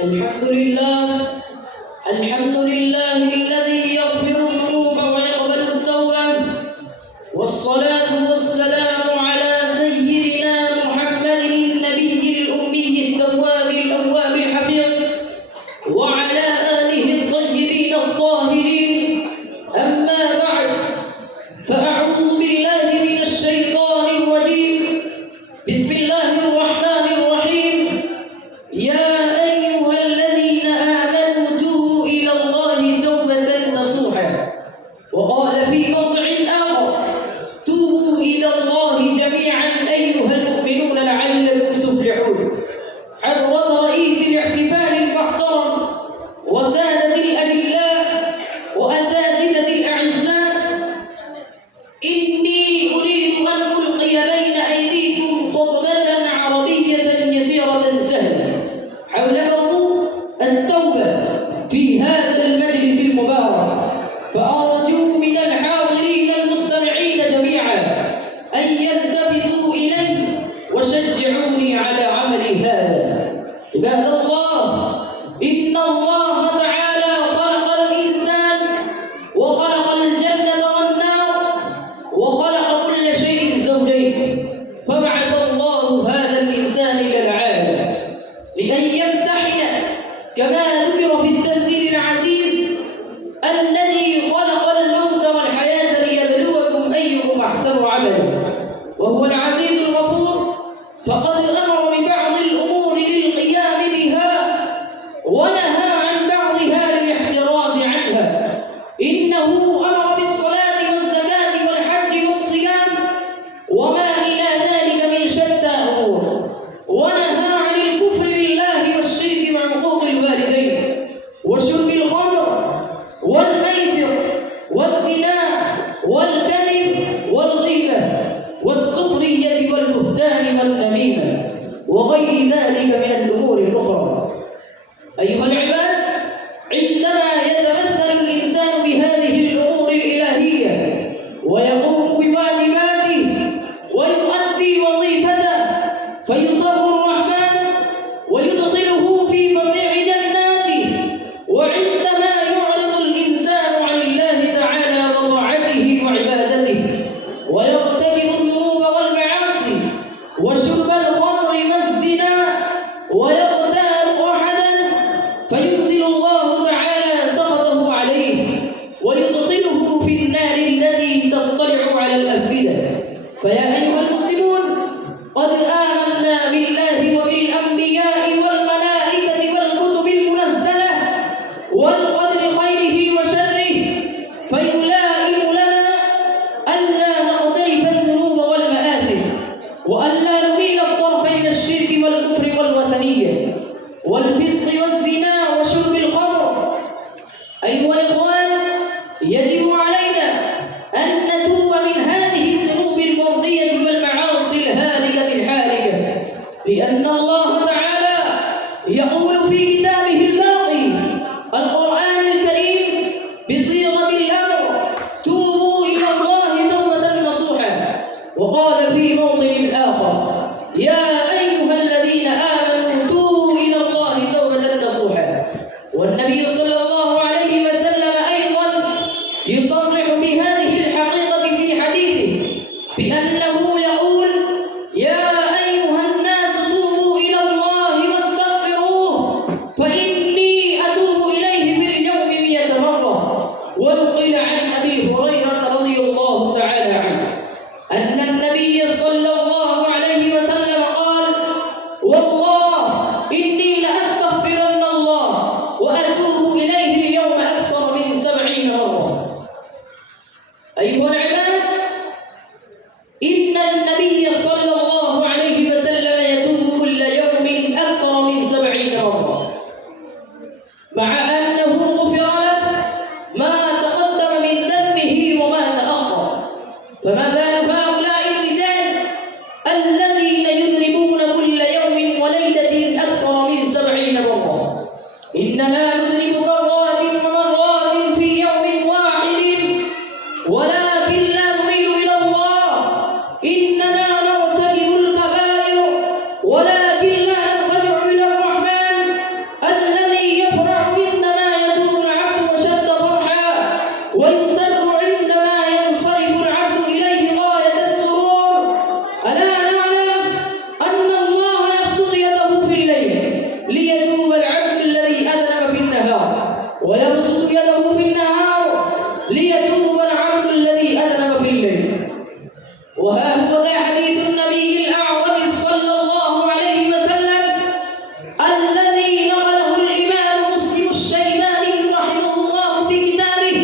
الحمد لله الذي يغفر الذنوب ويقبل التوبة، والصلاة والسلام على سيدنا محمد النبي الأمي التواب الأواب الحفيظ وعلى آله الطيبين الطاهرين. أما بعد، فأعوذ بالله من الشيطان الرجيم. بسم الله الرحمن الرحيم. يا أيها الذين آمنوا توبوا إلى الله توبة نصوحا. وقال في موضع آخر: توبوا إلى الله جميعا أيها المؤمنون لعلكم تفلحون. حضرة رئيس الاحتفال المحترم وسادة الأجلاء وأساتذة الأعزاء، إني أريد أن ألقي بين أيديكم خطبة عربية يسيرة سهلة حول موضوع التوبة في هذا المجلس المبارك، فأرجو من الحاضرين المستمعين جميعا أن يلتفتوا إلي وشجعوني على عمل هذا. عباد الله، إن الله تعالى خلق الإنسان وخلق الجنة والنار وخلق كل شيء زوجين، فبعث الله هذا الإنسان إلى العالم لأن يمتحن، كما ذكر في التنزيل العزيز: الذي خلق الموت والحياة ليبلوكم أيكم أحسن عملا، وهو العزيز الغفور. فقد أمر ببعض الأمور للقيام بها ونهى عن بعضها للاحتراز عنها. إنه أمر بالصلاة والزكاة والحج والصيام وما إلى ذلك من شتى أمور، ونهى عن الكفر بالله والشرك وعقوق الوالدين وشرب الخمر والميسر والزنا والكذب والغيبة والسخرية والبهتان والنميمة وغير ذلك من الأمور الأخرى. أيها العباد، عندما يتمثل الإنسان بهذه الأمور الإلهية ويقوم بواجباته ويؤدي وظيفته، فيصر الرحمن ويدخله في فصيح جناته. وعندما يعرض الإنسان عن الله تعالى وطاعته وعبادته ويرتكب الذنوب والمعاصي وشرب الخمر والزنا ويغتاب أحدا، فينزل الله تعالى سخطه عليه ويدخله في النار التي تطلع على الأفئدة. فيا أيها المسلمون، قد آمنا بالله وبالأنبياء والملائكة والكتب المنزلة والقدر خيره وشره، فيلائم لنا ألا نقترف الذنوب والمآثم، وألا نميل الطرف إلى الشرك والكفر والوثنية والفسق والزنا وشرب الخمر. أيها الإخوان، يجب علينا أن نتوب من هذه الذنوب المرضية والمعاصي الهالكة الحالكة، لأن الله تعالى يقول في كتابه الباقي القرآن الكريم بصيغة الأمر: توبوا إلى الله توبة نصوحا. وقال في موطن آخر: يا أيها الذين آمنوا توبوا إلى الله توبة نصوحا. والنبي صلى الله عليه وسلم أيضا يصرح بهذه الحقيقة في حديثه بأنه يقول: يا أيها الناس توبوا إلى الله واستغفروه فإني أتوب إليه في اليوم 100 مرة. ونقل عن أبي هريرة رضي الله تعالى عنه أن النبي صلى الله عليه وسلم قال: والله إني لأستغفرن الله وأتوب إليه اليوم أكثر من 70 مرة. أيها العباد، إن النبي صلى الله عليه وسلم يتوب كل يوم أكثر من 70 مرة، مع أنه غفر له ما تقدم من ذنبه وما تأخر. فما بال هؤلاء الرجال الذين يذنبون كل يوم وليلة أكثر من 70 مرة؟ إننا نذنب مرات ومرات في يوم واحد، ولكن لا نميل إلى الله. إننا نرتكب وهذا حديث النبي الأعظم صلى الله عليه وسلم الذي نقله الإمام مسلم الشيباني رحمه الله في كتابه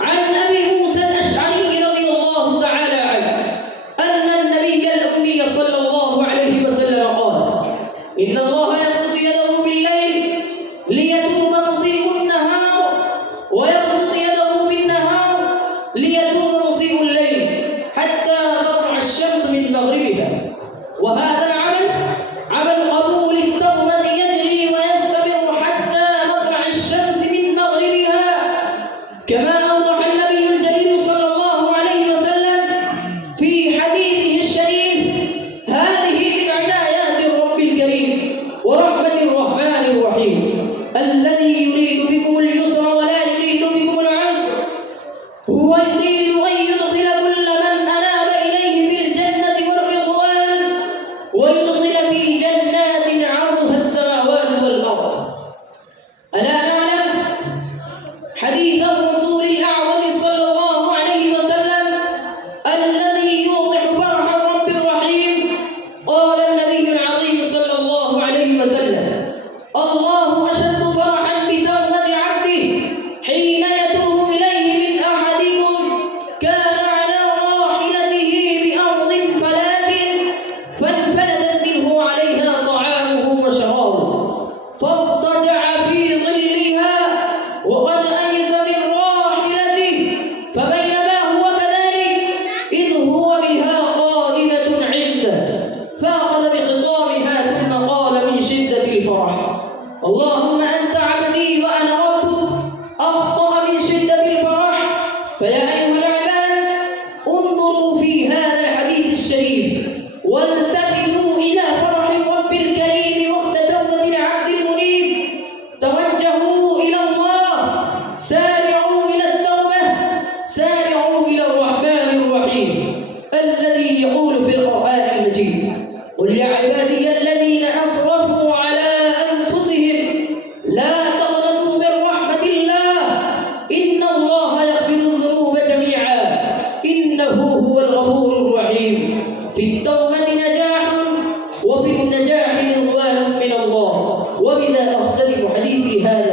عن أبي موسى الأشعري رضي الله تعالى عنه أن النبي الأمي صلى الله عليه وسلم قال: إن الله يبسط يده بالليل ليتوب مسيء النهار، ويبسط يده بالنهار ليتوب مسيء الليل حتى تطلع الشمس من مغربها. وهذا العمل عمل قبول التوبة يجري ويستمر حتى تطلع الشمس من مغربها، كما أوضح النبي الجليل صلى الله عليه وسلم في حديثه الشريف: هذه من عنايات الرب الكريم ورحمة الرحمن الرحيم الذي يريد بكم اليسر ولا يريد بكم العسر، هو يريد أن يدخل كل من أناب إليه في الجنة والرضوان، ويدخل في جنات عرضها السماوات والأرض. ألا نعلم حديث الرسول الأعظم صلى الله عليه وسلم الذي يوضح فرح الرب الرحيم؟ قال النبي العظيم صلى الله عليه وسلم: الله أشد فرحا بتوبة عبده حين يتوب إليه من أحدكم كان على راحلته بأرض فلات فانفلتت منه عليها طعامه وشرابه، فاضطجع في ظلها وقد أيس من راحلته، فبينما هو كذلك إذ هو بها قائمة عنده، فأخذ بخطامها ثم قال من شدة الفرح: اللهم أنت عبدي وأنا ربك، أخطأ من شدة الفرح. فيا أيها العباد، انظروا في هذا الحديث الشريف والتفتوا إلى فرح الرب الكريم وقت توبة العبد المنيب. توجهوا إلى الله، سارعوا إلى التوبة، سارعوا إلى الرحمن الرحيم الذي يقول في القرآن المجيد: قل يا عبادي الذين أسرفوا على أنفسهم لا تقنطوا من رحمة الله إن الله يغفر الذنوب جميعا إنه هو الغفور الرحيم. في التوبة نجاح، وفي النجاح رضوان من الله. وبذا أختتم حديثي هذا